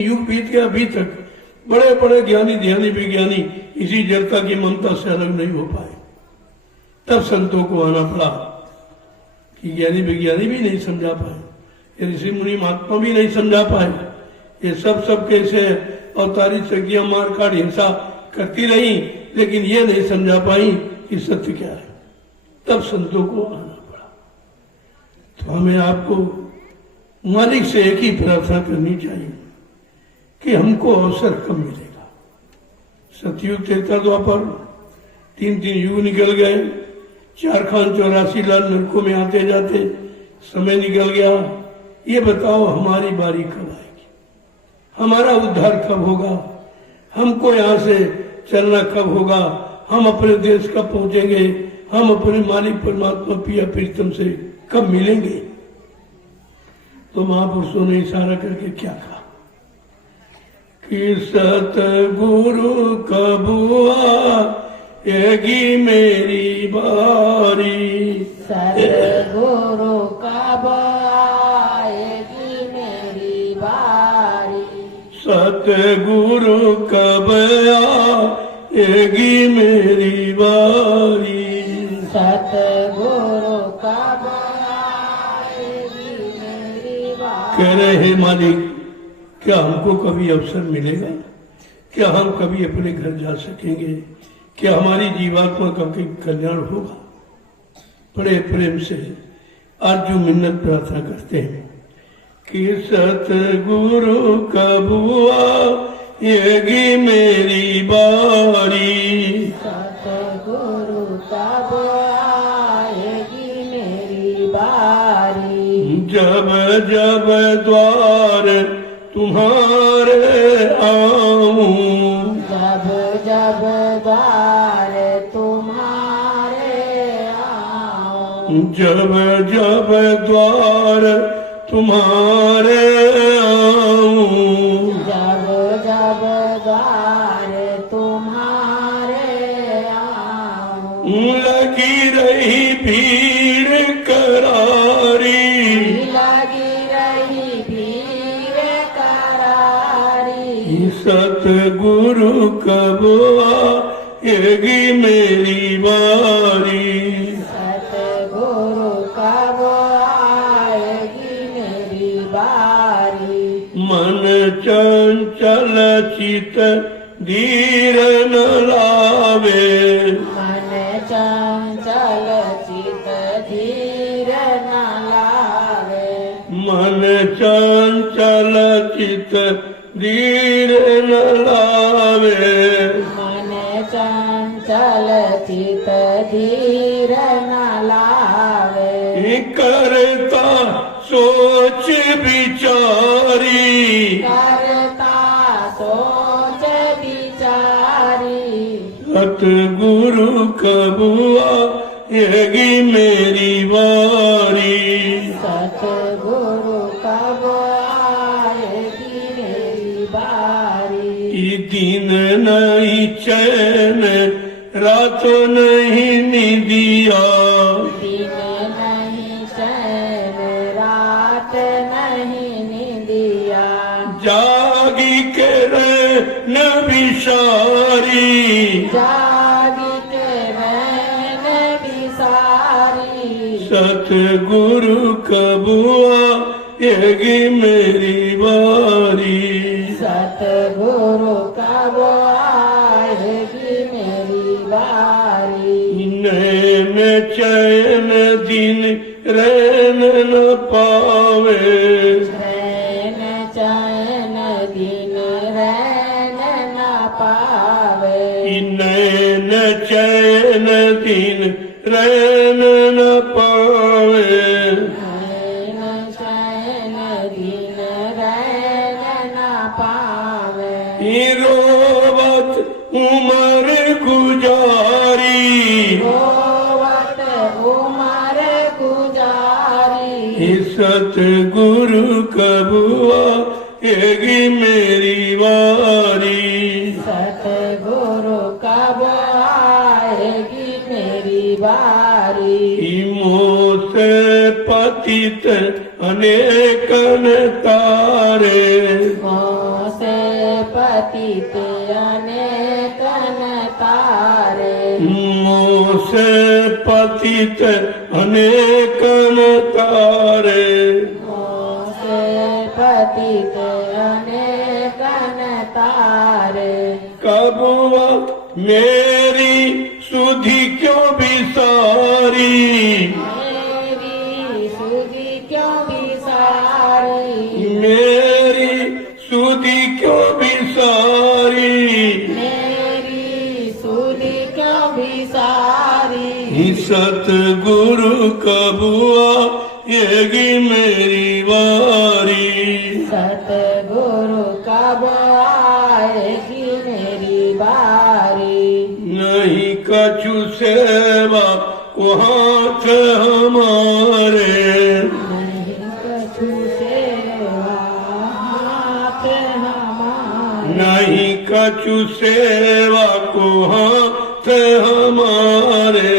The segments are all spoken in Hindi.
युग बीत गया, अभी तक बड़े बड़े ज्ञानी ध्यानी विज्ञानी इसी जड़ता की ममता से अलग नहीं हो पाए। तब संतों को आना पड़ा कि ज्ञानी विज्ञानी भी नहीं समझा पाए, ये ऋषि मुनि महात्मा भी नहीं समझा पाए। ये सब कैसे अवतारी शक्तियां मार काट हिंसा करती रही, लेकिन ये नहीं समझा पाई कि सत्य क्या है। तब संतों को आना पड़ा। तो हमें आपको मालिक से एक ही प्रार्थना करनी चाहिए कि हमको अवसर कब मिलेगा। सतयुग त्रेता द्वापर 3 युग निकल गए, 4 खान 84 लाख नरकों में आते जाते समय निकल गया। ये बताओ हमारी बारी कब आएगी, हमारा उद्धार कब होगा, हमको यहाँ से चलना कब होगा, हम अपने देश कब पहुंचेंगे, हम अपने मालिक परमात्मा पिया प्रीतम से कब मिलेंगे। तो महापुरुषों ने इशारा करके क्या कहा कि सतगुरु कब आएगी मेरी बारी, सतगुरु कब आएगी मेरी बारी, सतगुरु कब आएगी मेरी बारी, सतगुरु कब आएगी मेरी बारी। कह रहे हैं मालिक, क्या हमको कभी अवसर मिलेगा, क्या हम कभी अपने घर जा सकेंगे, क्या हमारी जीवात्मा का कभी कल्याण होगा। बड़े प्रेम से अर्जुन मिन्नत प्रार्थना करते हैं कि सतगुरु कब आएगी मेरी बारी, सतगुरु कब आएगी मेरी बारी, जब जब द्वार तुम्हारे आऊं, जब जब द्वार तुम्हारे आऊं, जब जब द्वार तुम्हारे आऊं, जब जब द्वार तुम्हारे आऊं, लगी रही भीड़ करारी, लगी रही भीड़ करारी, सतगुरु कब आएगी मेरी बारी, सतगुरु कब आएगी मेरी बारी, मन चंचल चित धीर न लावे, मन चंचल चित धीर न लावे, मन चंचल चित धीर न लावे, मन चंचल चित धीर न लावे, करता सोच विचारी, करता सोच विचारी, सतगुरु कब आएगी मेरी बारी, सतगुरु कब आएगी मेरी बारी, दिन नहीं चैन रातों नहीं निदिया, दिन नहीं चैन रात नहीं निदिया, जागी के रहन विसारी, जागी के रैन बिसारी, सतगुरु कब आएगी मेरी बारी, सतगुरु कब आएगी मेरी बारी, नैन चैन दिन रैन न पावे, रैन चैन दिन रैन न पावे, नैन चैन दिन रैन न पावे, नैन चैन दिन रैन न पावे, रोवत उमर गुजारी, रोवत उमर गुजारी, सतगुरु कब आएगी मेरी बारी, सतगुरु कब आएगी मेरी बारी, मोह से पतित अनेकन तारे, मोह पतित अनेक न तारे मोसे पतित अनेकन तारे मोसे पतित अनेक न तारे कबुआ मेरी सुधि क्यों बिसारी मेरी सुधि क्यों बिसारी मेरी सुधि क्यों बिसारी मेरी सुधि क्यों बिसारी सतगुरु कबुआ येगी मेरी वारी सतगुरु कब आएगी मेरी बारी नहीं कछु सेवा को हाथ हमारे नहीं कछु सेवा हाथ हमारे नहीं कछु सेवा को हाथ हमारे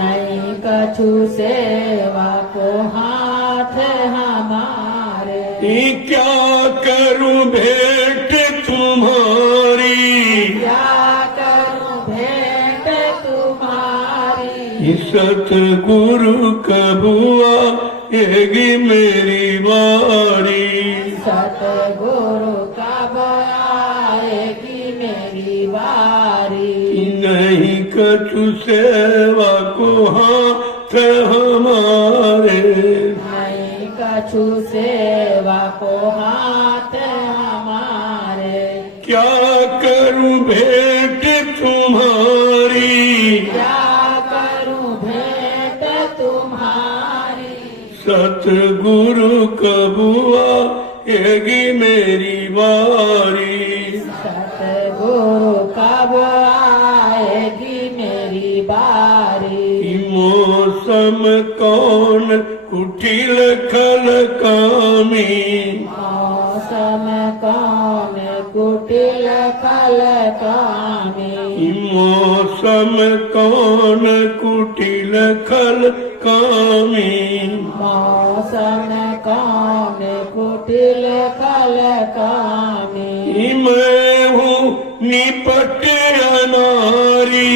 नहीं कछु सेवा को हाथ हमारे क्या करूं भेंट तुम्हारी क्या करूं भेंट तुम्हारी सतगुरु कबुआ येगी मेरी बारी सतगुरु कब आएगी मेरी बारी नहीं कछु सेवा को हाथ हमारे नहीं कछु सेवा को हाथ हमारे क्या करूं भेंट तुम्हारी क्या करूं भेंट तुम्हारी सतगुरु कबुआ येगी मेरी बारी सतगुरु कब आएगी मेरी बारी मौसम कौन कुटिल खल कामी मौसम कौन कुटिल कल कामी मौसम कौन कुटिल खल कामी मौसम कौन कुटिल कल कामी मैं हूँ निपट अनारी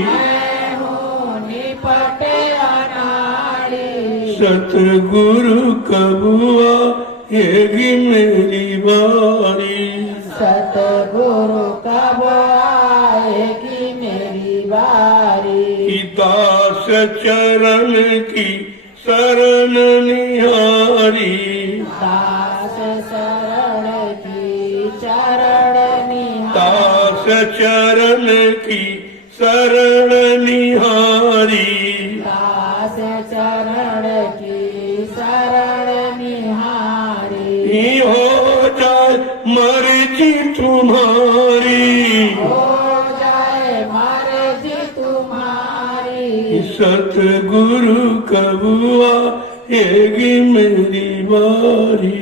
मैं हूँ निपट अनाड़ी सतगुरु कबुआ येगी मेरी बारी सतगुरु कब आएगी मेरी बारी दास चरण की शरण निहारी दास शरण की चरण दास निहारी चरण की शरण निहारी दास चरण की शरण निहारी हो जाए मर्जी तुम्हारी हो जाए मर्जी तुम्हारी सतगुरु कबुआ येगी मेरी बारी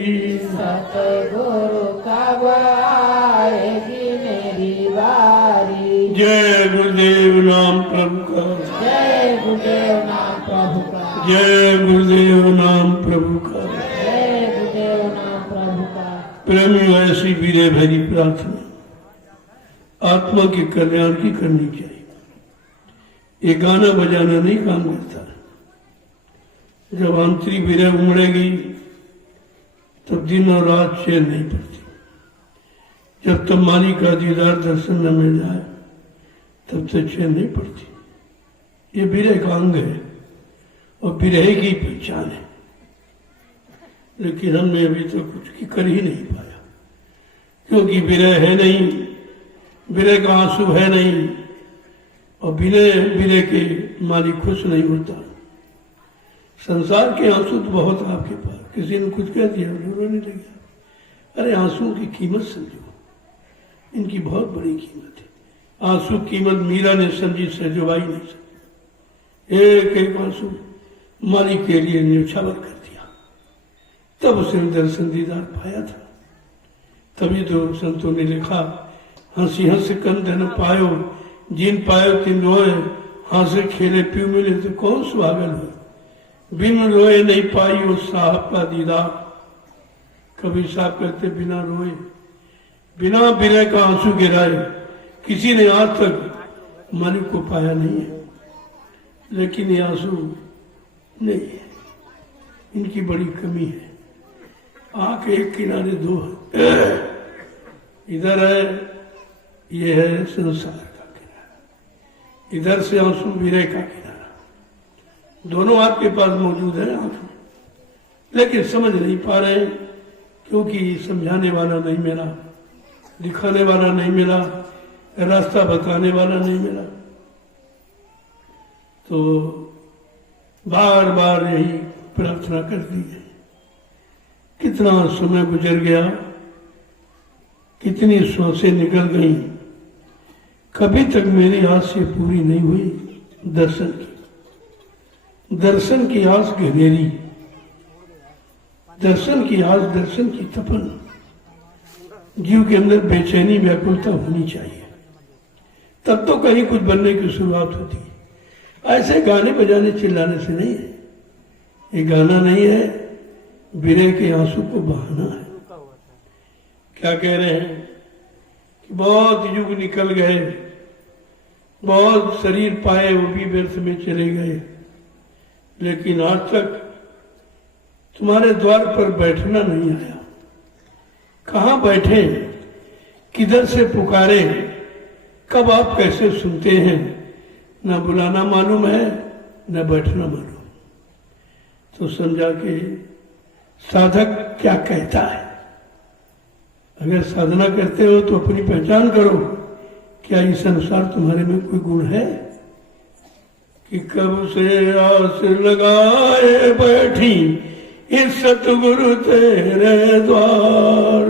सतगुरु कब आएगी मेरी बारी जय गुरुदेव नाम प्रभु का जय गुरुदेव नाम प्रभु का जय गुरुदेव नाम प्रभु का जय गुरुदेव नाम प्रभु का प्रेमियों ऐसी वीरे भरी प्रार्थना आत्मा के कल्याण की करनी चाहिए। ये गाना बजाना नहीं काम करता। जब आंतरिक विरह उमड़ेगी तब दिन और रात चैन नहीं पड़ती। जब तक मालिक का दीदार दर्शन न मिल जाए तब तक चैन नहीं पड़ती। ये विरह का अंग है और विरह की पहचान है, लेकिन हमने अभी तक कुछ कर ही नहीं पाया, क्योंकि विरह है नहीं, विरह का आंसू है नहीं, और बिना विरह के मालिक खुश नहीं होता। संसार के आंसू तो बहुत आपके पास, किसी ने कुछ कह दिया रोने लगा। अरे आंसू की कीमत समझो, इनकी बहुत बड़ी कीमत है। आंसू कीमत मीरा ने समझी, सजवाई नहीं समझी। एक एक आंसू मालिक के लिए न्यौछावर कर दिया, तब उसने दर्शन दीदार पाया था। तभी तो संतों ने लिखा, हंसी हंस कंध न पायो, जिन पायो तिन रोए, हंसे खेले पीऊ मिले तो कौन सुहागन हो। बिन रोए नहीं पाई उस साहब का दीदार। कभी साहब कहते बिना रोए बिना विरह का आंसू गिराए किसी ने आज तक मालिक को पाया नहीं है। लेकिन ये आंसू नहीं है, इनकी बड़ी कमी है। आंख एक किनारे दो है, इधर है, ये है संसार का किनारा, इधर से आंसू विरह का किनारा, दोनों आपके पास मौजूद है आंख में, लेकिन समझ नहीं पा रहे हैं क्योंकि समझाने वाला नहीं मिला, दिखाने वाला नहीं मिला, रास्ता बताने वाला नहीं मिला। तो बार बार यही प्रार्थना करती है। कितना समय गुजर गया, कितनी सांसें निकल गई, कभी तक मेरी आस से पूरी नहीं हुई दर्शन की। दर्शन की आस गहरी, दर्शन की आस, दर्शन की तपन। जीव के अंदर बेचैनी व्याकुलता होनी चाहिए, तब तो कहीं कुछ बनने की शुरुआत होती है। ऐसे गाने बजाने चिल्लाने से नहीं है, ये गाना नहीं है, विरह के आंसू को बहाना है। क्या कह रहे हैं कि बहुत युग निकल गए, बहुत शरीर पाए वो भी व्यर्थ में चले गए, लेकिन आज तक तुम्हारे द्वार पर बैठना नहीं आया। कहाँ बैठे, किधर से पुकारे, कब आप कैसे सुनते हैं, न बुलाना मालूम है न बैठना मालूम। तो समझा कि साधक क्या कहता है। अगर साधना करते हो तो अपनी पहचान करो, क्या इस अनुसार तुम्हारे में कोई गुण है कि कब से आस लगाए बैठी इस सतगुरु तेरे द्वार।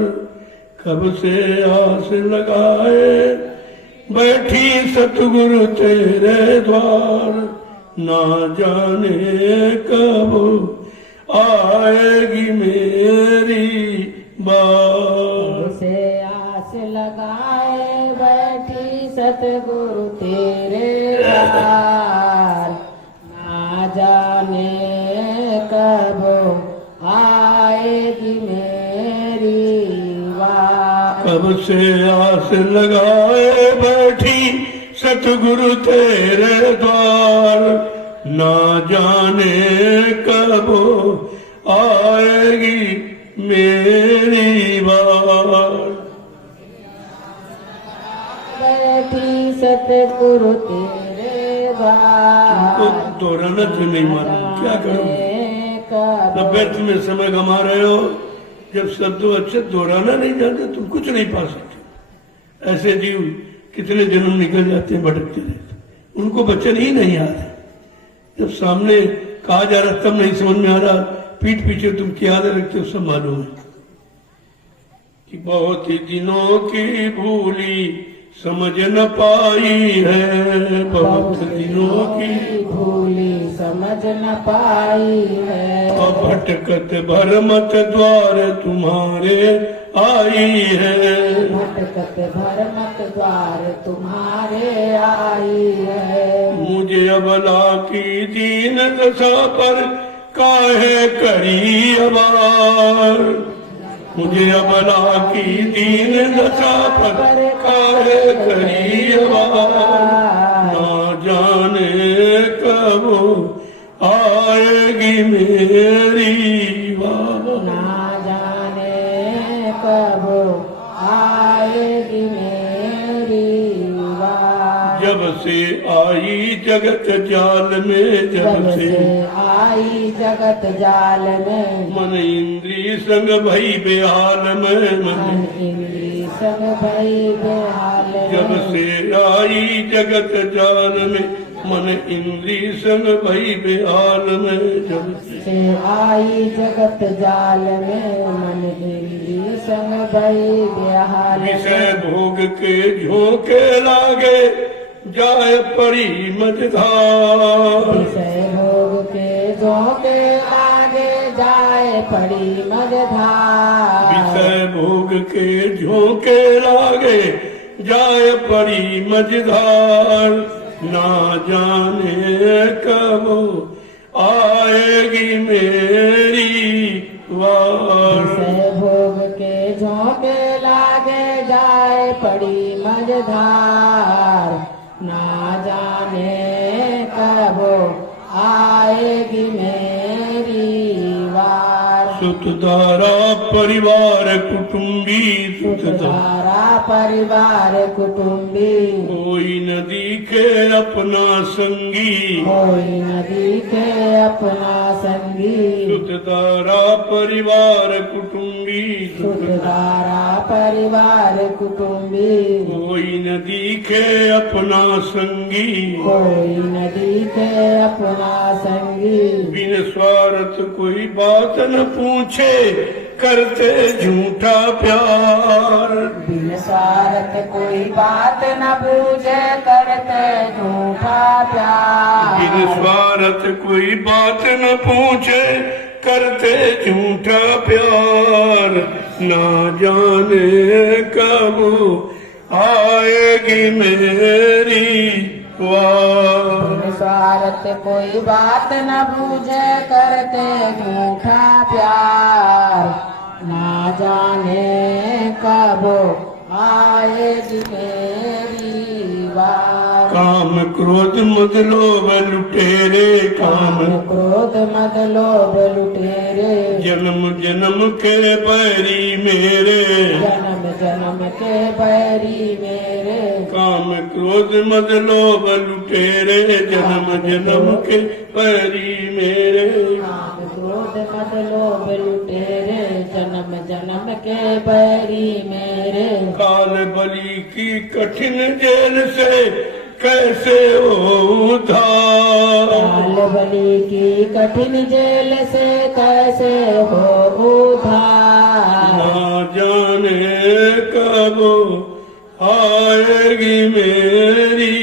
कब से आस लगाए बैठी सतगुरु तेरे द्वार, ना जाने कब आएगी मेरी बार। से आस लगाए बैठी सतगुरु तेरे द्वार, ना जाने कब आएगी मेरी बार। कब से आस लगाए बैठी सतगुरु तेरे द्वार, ना जाने कब आएगी मेरी बार। बैठी सतगुरु तेरे द्वार, तो दोहराना तो नहीं मालूम, क्या करूं। न व्यर्थ में समय गमा रहे हो, जब शब्दों अच्छे दोहराना नहीं जानते तुम कुछ नहीं पा सकते। ऐसे जीव कितने जन्म निकल जाते हैं भटकते रहते, उनको वचन ही नहीं आते। जब सामने कहा जा रहा तब नहीं समझ में आ रहा, पीठ पीछे तुम क्या याद रखते हो सब मालूम है। कि बहुत ही दिनों की भूली समझ न पाई है, बहुत दिनों की भूली समझ न पाई है। भटकत भरमत द्वार तुम्हारे आई है, भटकत भरमत द्वार तुम्हारे आई है। मुझे अबला की दीन दशा पर काहे करी अबार। मुझे अबला की दीन दशा पर काहे करी अबार। ना जाने कब आएगी मेरी बार। ना जाने कब आएगी मेरी बार। जब से आई जगत जाल में, जब से आई जगत जाल में, मन इंद्री संग भई बेहाल में, मन इंद्री संग भई बेहाल में। जब से आई जगत जाल में, मन इंद्री संग भई बेहाल में। जब से आई जगत जाल में, मन इंद्री संग भई बेहाल में। विषय भोग के झोंके लागे जाए पड़ी मझधार। विषय भोग के झोंके लागे जाए पड़ी मझधार। विषय भोग के झोंके लागे जाए पड़ी मझधार। ना जाने कब आएगी मेरी वार। विषय भोग के झोंके लागे जा पड़ी मझधार, ना जाने कब आएगी मेरी बार। सुतधारा परिवार कुटुंबी, सुतधारा परिवार कुटुंबी, कोई न दिखे अपना संगी, कोई न दिखे अपना संगी। सुतधारा परिवार कुटुंबी, सुतधारा परिवार कुटुंबी, कोई न दिखे अपना संगी, कोई न दिखे अपना संगी। बिन स्वार्थ कोई बात न पूछे, करते झूठा प्यार। बिन स्वार्थ कोई बात न पूछे, करते झूठा प्यार। बिन स्वार्थ कोई बात न पूछे, करते झूठा प्यार। ना जाने कब आएगी मेरी वार। बिन स्वार्थ कोई बात न पूछे, करते झूठा प्यार। ना जाने कब आएगी मेरी बार। काम क्रोध मद लोभ लुटेरे, काम क्रोध मद लोभ लुटेरे, जन्म जन्म के बैरी मेरे, जन्म जन्म के बैरी मेरे। काम क्रोध मद लोभ लुटेरे, जन्म जन्म के बैरी मेरे। काम क्रोध मद लोभ लुटेरे, जन्म जन्म के बैरी मेरे। काल बलि की कठिन जेल से कैसे हो उद्धार। काल बलि की कठिन जेल से कैसे हो उद्धार। ना जाने कब आएगी मेरी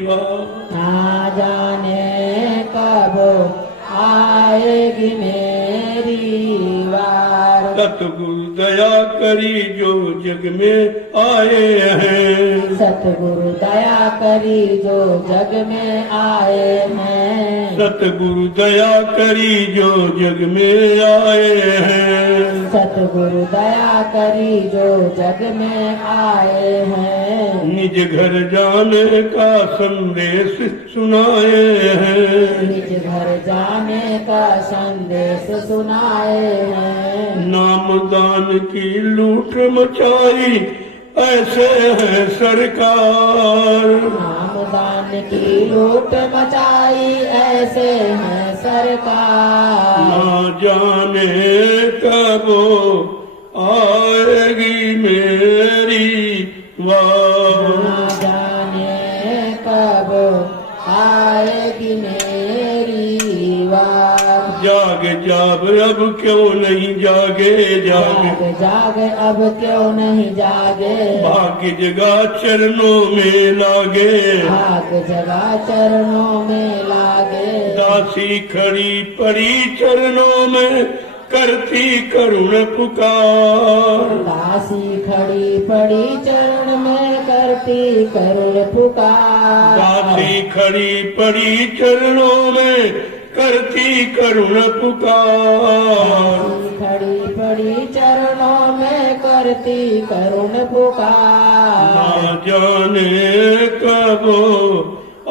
बात। ना जाने कब आएगी मेरी बार। सतगुरु दया करी जो जग में आए हैं, सतगुरु दया करी जो जग में आए हैं। सतगुरु दया करी जो जग में आए हैं। सतगुरु दया करी जो जग में आए हैं। निज घर जाने का संदेश सुनाए हैं। निज घर जाने का संदेश सुनाए हैं। नाम दान की लूट मचाई ऐसे है सरकार। नाम दान की लूट मचाई ऐसे है सरकार। ना जाने कब आएगी मेरी वार। ना जाने कब आएगी मेरी बार। जाग जाग अब क्यों नहीं जागे, जाग जाग जाग अब क्यों नहीं जागे। भाग्य जगा चरणों में लागे। भाग जगा चरणों में लागे। दासी खड़ी पड़ी चरणों में करती करुण पुकार। दासी खड़ी पड़ी चरण में करती करुण पुकार। दासी खड़ी पड़ी चरणों में करती करुण पुकार। दासी खड़ी पड़ी चरणों में करती करुण पुकार। ना जाने कब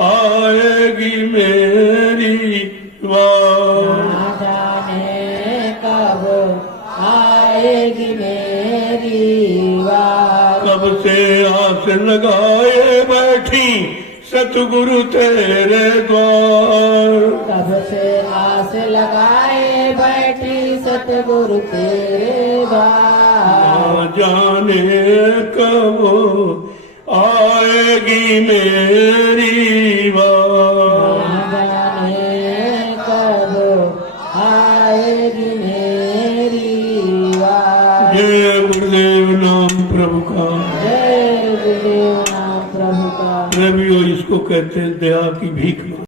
आएगी मेरी वार। ना जाने कब आएगी मेरी बार। कब से आस लगाए बैठी सतगुरु तेरे द्वार। कब से आस लगाए बैठी सतगुरु तेरे द्वार। ना जाने कब आएगी मेरी बार। ना जाने कब आएगी मेरी बार। जय गुरुदेव नाम प्रभु का। जय गुरुदेव नाम प्रभु का। रवियो इसको कहते हैं दया की भीख।